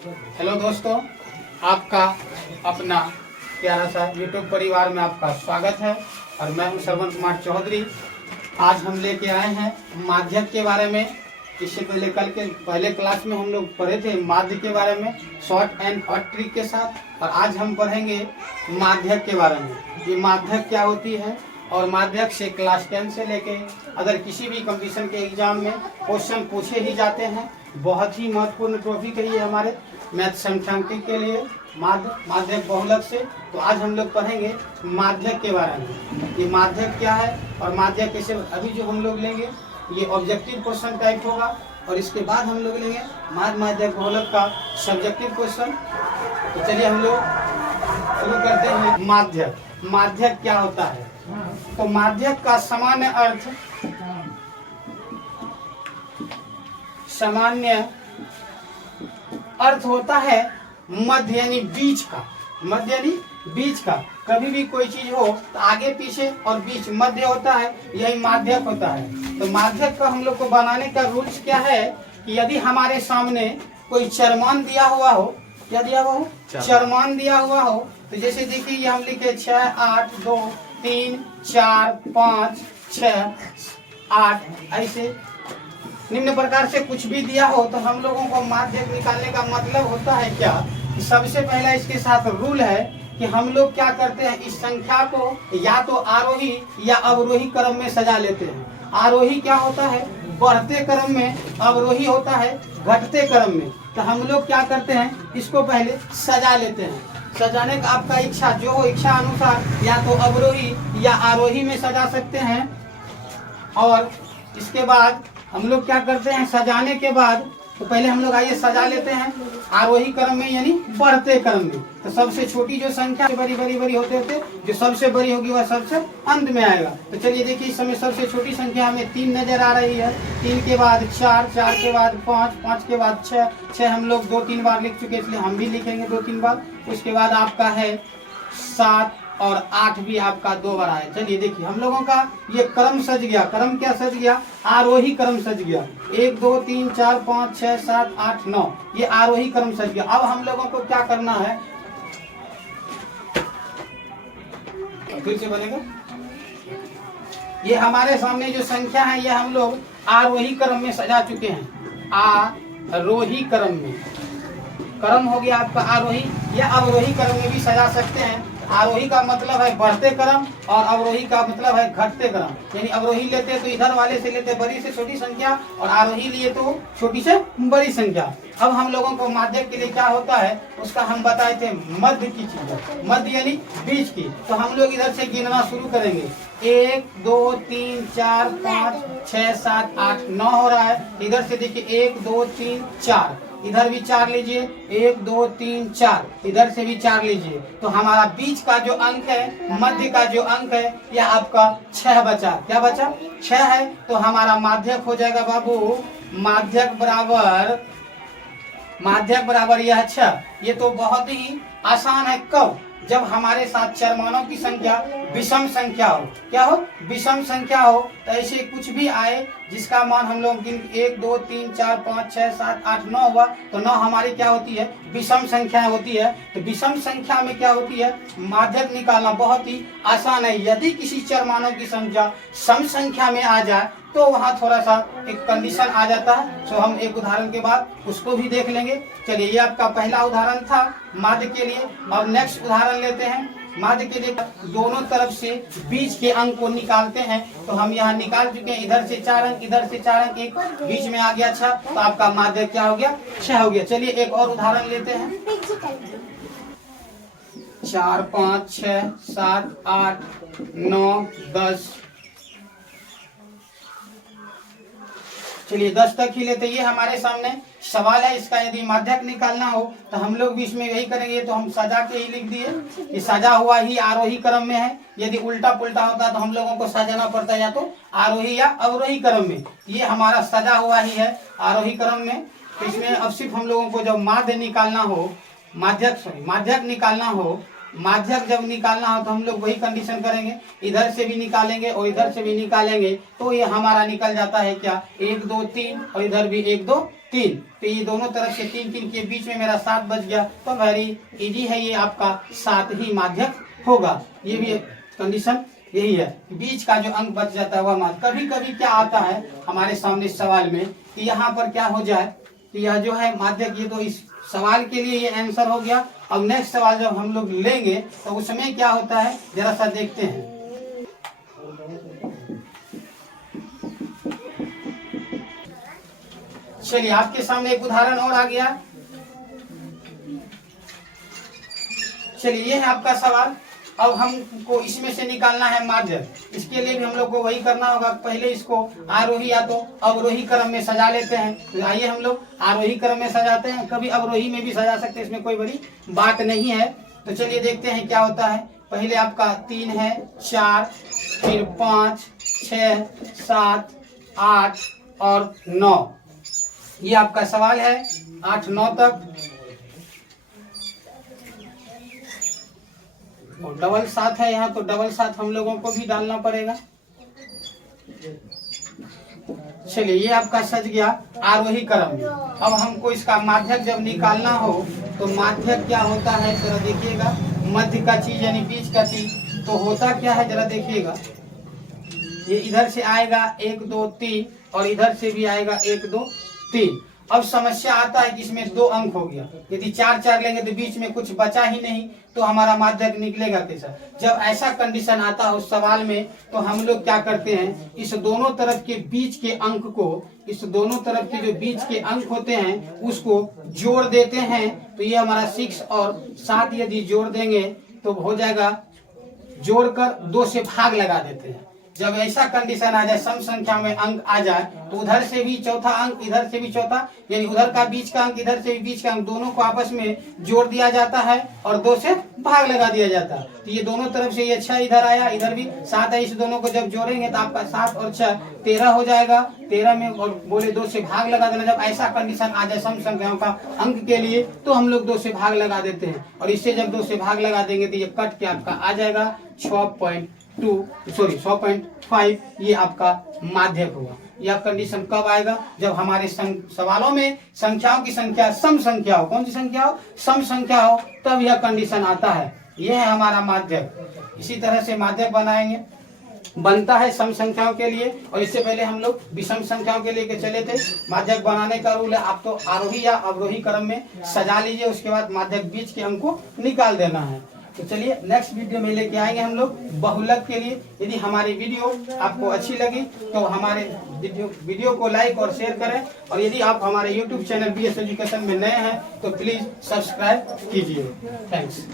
Hello दोस्तों, आपका अपना प्यारा सा यूट्यूब परिवार में आपका स्वागत है और मैं हूं श्रवण कुमार चौधरी। आज हम लेके आए हैं माध्यक के बारे में। इससे पहले कल के पहले क्लास में हम लोग पढ़े थे माध्य के बारे में शॉर्ट एंड हॉट ट्रिक के साथ, और आज हम पढ़ेंगे माध्यक के बारे में। ये माध्यक क्या होती है और माध्यक से क्लास 10 से लेके अगर किसी भी कंपटीशन के एग्जाम में क्वेश्चन पूछे ही जाते हैं। बहुत ही महत्वपूर्ण टॉपिक है ये हमारे मैथ संख्यांकित के लिए, माध्यक बहुलक से। तो आज हम लोग पढ़ेंगे माध्यक के बारे में। ये माध्यक क्या है और माध्यक कैसे, अभी जो हम लोग लेंगे ये ऑब्जेक्टिव क्वेश्चन टाइप होगा, और इसके बाद हम लोग लेंगे माध्यक बहुलक का सब्जेक्टिव क्वेश्चन। तो चलिए हम लोग शुरू करते हैं। माध्यक क्या होता है? तो माध्यक का सामान्य अर्थ होता है मध्य यानी बीच का। मध्य यानी बीच का। कभी भी कोई चीज हो तो आगे पीछे और बीच मध्य होता है, यही माध्यक होता है। तो माध्यक का हम लोग को बनाने का रूल्स क्या है कि यदि हमारे सामने कोई चरमान दिया हुआ हो, क्या दिया हुआ हो? चरमान दिया हुआ हो। तो जैसे देखिए ये हम लिखे 6 8 2 3 4 5 6 8, ऐसे निम्न प्रकार से कुछ भी दिया हो तो हम लोगों को माध्यक निकालने का मतलब होता है क्या कि सबसे पहला इसके साथ रूल है कि हम लोग क्या करते हैं, इस संख्या को या तो आरोही या अवरोही क्रम में सजा लेते हैं। आरोही क्या होता है? बढ़ते क्रम में। अवरोही होता है घटते क्रम में। तो हम लोग क्या करते हैं, इसको पहले सजा लेते हैं। सजाने का आपका इच्छा जो हो, इच्छा अनुसार या तो अवरोही या आरोही में सजा सकते हैं। और इसके बाद हम लोग क्या करते हैं, सजाने के बाद तो पहले हम लोग आइए सजा लेते हैं आरोही क्रम में यानी बढ़ते क्रम में। तो सबसे छोटी जो संख्या बड़ी होते होते जो सबसे बड़ी होगी वह सबसे अंत में आएगा। तो चलिए देखिए इस समय सबसे छोटी संख्या हमें 3 नजर आ रही है। 3 के बाद 4, 4 के बाद 5, 5 के बाद 6, 6 हम लोग 2-3 बार लिख चुके इसलिए हम भी लिखेंगे 2-3 बार। उसके बाद आपका है 7 और 8 भी आपका 2 बार आया। चलिए देखिए हम लोगों का ये क्रम सज गया। क्रम क्या सज गया? आरोही क्रम सज गया। 1 2 3 4 5 6 7 8 9, ये आरोही क्रम सज गया। अब हम लोगों को क्या करना है, फिर से बनेगा। ये हमारे सामने जो संख्या है ये हम लोग आरोही क्रम में सजा चुके हैं। आरोही क्रम में। क्रम हो गया आपका आरोही, या अवरोही क्रम में भी सजा सकते हैं। आरोही का मतलब है बढ़ते क्रम और अवरोही का मतलब है घटते क्रम। यानी अवरोही लेते तो इधर वाले से लेते बड़ी से छोटी संख्या, और आरोही लिए तो छोटी से बड़ी संख्या। अब हम लोगों को माध्यक के लिए क्या होता है उसका हम बताए थे मध्य की चीज, मध्य यानी बीच की। तो हम लोग इधर से गिनना शुरू करेंगे। 1 2 3 4 5 6 7 8 9 हो रहा है। इधर से देखिए 1 2 3 4, इधर भी 4 लीजिए। 1 2 3 4, इधर से भी 4 लीजिए। तो हमारा बीच का जो अंक है, मध्य का जो अंक है, यह आपका 6 बचा। क्या बचा? 6 है। तो हमारा माध्यक हो जाएगा बाबू, माध्यक बराबर यह 6। ये तो बहुत ही आसान है। कब? जब हमारे साथ चरमानों की संख्या विषम संख्या हो। क्या हो? विषम संख्या हो। तो ऐसे कुछ भी आए जिसका मान हम लोग 1 2 3 4 5 6 7 8 9 हुआ, तो 9 हमारी क्या होती है? विषम संख्या होती है। तो विषम संख्या में क्या होती है? माध्यक निकालना बहुत ही आसान है। यदि किसी चरमानों की संख्या सम संख्या में आ जाए तो वहाँ थोड़ा सा एक कंडीशन आ जाता है। तो हम एक उदाहरण के बाद उसको भी देख लेंगे। चलिए ये आपका पहला उदाहरण था माध्य के लिए। अब नेक्स्ट उदाहरण लेते हैं। माध्य के लिए दोनों तरफ से बीच के अंक को निकालते हैं। तो हम यहाँ निकाल चुके हैं। इधर से 4 अंक, इधर से 4 अंक, एक बीच में आ गया 6। तो आपका माध्य क्या हो गया? 6 हो गया। चलिए एक और उदाहरण लेते हैं। 4 5 6 7 8 9 10, चलिए 10 तक ही लेते। ये हमारे सामने सवाल है इसका। यदि माध्यक निकालना हो तो हम लोग भी इसमें यही करेंगे। तो हम सजा के ही लिख दिए। ये सजा हुआ ही आरोही क्रम में है। यदि उल्टा पुल्टा होता तो हम लोगों को सजाना पड़ता या तो आरोही या अवरोही क्रम में। ये हमारा सजा हुआ ही है आरोही क्रम में। तो इसमें अब सिर्फ हम लोगों को जब माध्यक निकालना हो माध्यक जब निकालना हो तो हम लोग वही कंडीशन करेंगे, इधर से भी निकालेंगे और इधर से भी निकालेंगे, तो ये हमारा निकल जाता है क्या 1 2 3 और इधर भी 1 2 3, तो ये दोनों तरफ से 3 3 के बीच में मेरा 7 बच गया, तो वेरी इजी है, ये आपका 7 ही माध्यक होगा। ये भी कंडीशन यही है, बीच का जो अंक बच जाता है वह माध्यक। कभी कभी क्या आता है हमारे सामने सवाल में कि यहाँ पर क्या हो जाए, तो यह जो है माध्यक, ये तो इस सवाल के लिए ये आंसर हो गया। अब नेक्स्ट सवाल जब हम लोग लेंगे तो उसमें क्या होता है जरा सा देखते हैं। चलिए आपके सामने एक उदाहरण और आ गया। चलिए ये है आपका सवाल। अब हमको इसमें से निकालना है माध्यक, इसके लिए भी हम लोग को वही करना होगा। पहले इसको आरोही या तो अवरोही क्रम में सजा लेते हैं, तो आइए हम लोग आरोही क्रम में सजाते हैं, कभी अवरोही में भी सजा सकते हैं, इसमें कोई बड़ी बात नहीं है। तो चलिए देखते हैं क्या होता है। पहले आपका 3 है, 4, फिर 5, 6, 7, 8 और 9, ये आपका सवाल है 8 9 तक। और डबल 7 है यहाँ, तो डबल 7 हम लोगों को भी डालना पड़ेगा। चलिए ये आपका सज गया आरोही क्रम में। अब हमको इसका माध्यक जब निकालना हो तो माध्यक क्या होता है जरा देखिएगा, मध्य का चीज यानी बीच का चीज, तो होता क्या है जरा देखिएगा। ये इधर से आएगा 1 2 3 और इधर से भी आएगा 1 2 3। अब समस्या आता है कि इसमें 2 अंक हो गया, यदि 4 4 लेंगे तो बीच में कुछ बचा ही नहीं, तो हमारा माध्यक निकलेगा कैसा। जब ऐसा कंडीशन आता है उस सवाल में तो हम लोग क्या करते हैं, इस दोनों तरफ के बीच के अंक को, इस दोनों तरफ के जो बीच के अंक होते हैं उसको जोड़ देते हैं। तो ये हमारा 6 और 7 यदि जोड़ देंगे तो हो जाएगा, जोड़कर 2 से भाग लगा देते हैं। जब ऐसा कंडीशन आ जाए, सम संख्या में अंक आ जाए, तो उधर से भी चौथा अंक इधर से भी चौथा, यानी उधर का बीच का अंक इधर से भी बीच का अंक, दोनों को आपस में जोड़ दिया जाता है और 2 से भाग लगा दिया जाता है। तो ये दोनों तरफ से ये 6 इधर आया, इधर भी 7 है, इस दोनों को जब जोड़ेंगे तो आपका 7 और 6 13 हो जाएगा। 13 में और बोले 2 से भाग लगा देना। जब ऐसा कंडीशन आ जाए सम संख्याओं का अंक के लिए तो हम लोग 2 से भाग लगा देते हैं, और इससे जब 2 से भाग लगा देंगे तो ये कट के आपका आ जाएगा 6.5, ये आपका माध्यक होगा। यह कंडीशन कब आएगा, जब हमारे सवालों में संख्याओं की संख्या सम संख्या हो। कौन सी संख्या हो, सम संख्या हो, तब यह कंडीशन आता है। यह है हमारा माध्यक। इसी तरह से माध्यक बनता है सम संख्याओं के लिए, और इससे पहले हम लोग विषम संख्याओं के लिए चले थे। माध्यक बनाने का रूल है, आप तो आरोही या अवरोही क्रम में सजा लीजिए, उसके बाद माध्यक बीच के अंक को निकाल देना है। तो चलिए नेक्स्ट वीडियो में लेके आएंगे हम लोग बहुलक के लिए। यदि हमारी वीडियो आपको अच्छी लगी तो हमारे वीडियो को लाइक और शेयर करें, और यदि आप हमारे YouTube चैनल BS एजुकेशन में नए हैं तो प्लीज सब्सक्राइब कीजिए। थैंक्स।